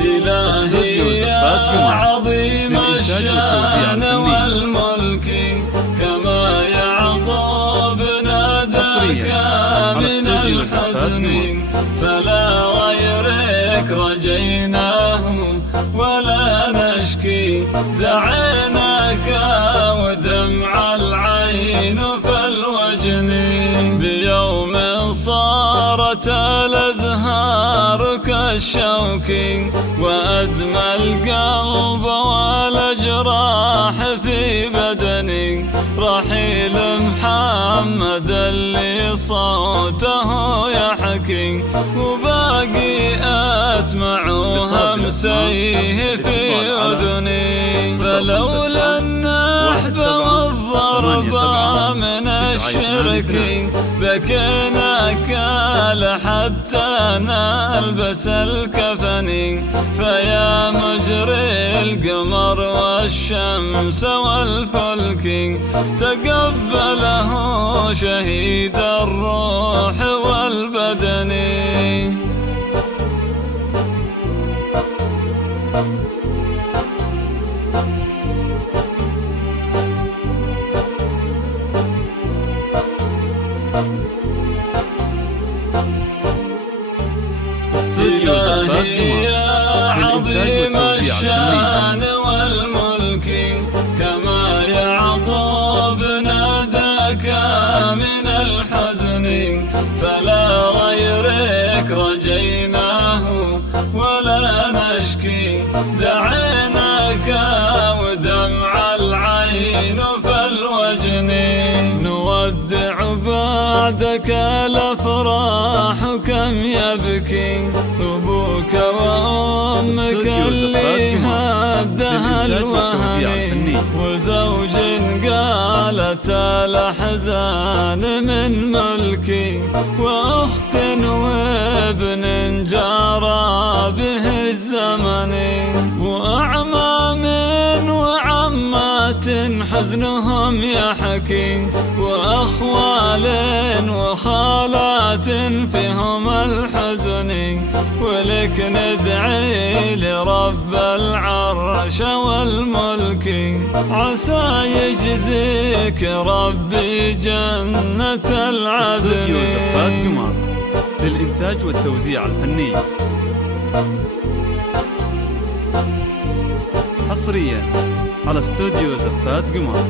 إلهي يا عظيم الشان والملك، كما يعقوب ناداك من الحزن، فلا غيرك رجيناه ولا نشكي، دعيناك ودمع العين فالوجن، بيوم صارت الأزهار كالشوك، وأدمى القلب والجراح في بدني، رحيل محمد اللي صوته يحكي، وباقي أسمع همسيه في أذني، فلولا النحب والضرب من الشرك، بكينا كال حتى نلبس الكفن، فيا مجري القمر والشمس والفلك، تقبله شهيد الروح والبدن. إلهي يا عظيم الشان والملك، كما يعقوب ناداك من الحزن، فلا غيرك رجيناه ولا نشكي، دعيناك ودمع العين فالوجن، نودع بعدك الأفراح كم يبكي، أبوك وأمك اللي هدها الوهن، وزوج قالت الأحزان من ملكي، وأخت وابن جارى به الزمن، وأعمام وعمات حزنهم يحكي، وأخوال وخالات فيهم الحزن، ولك ندعي لرب العرش والملك، عسى يجزيك ربي جنة العدن. استوديو زفات قمر للإنتاج والتوزيع الفني، حصريا على استوديو زفات قمر.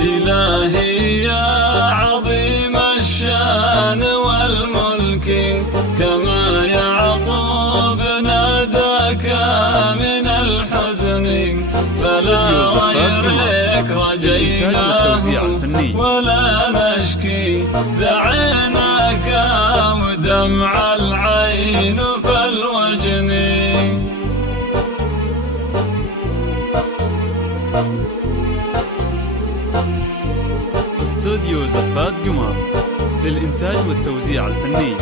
إلهي يا عظيم الشان والملك، كما يعقوب ناداك من الحزن، فلا غيرك رجيناه ولا نشكي، دعيناك ودمع العين فالوجن. استوديو زفات قمر للإنتاج والتوزيع الفني.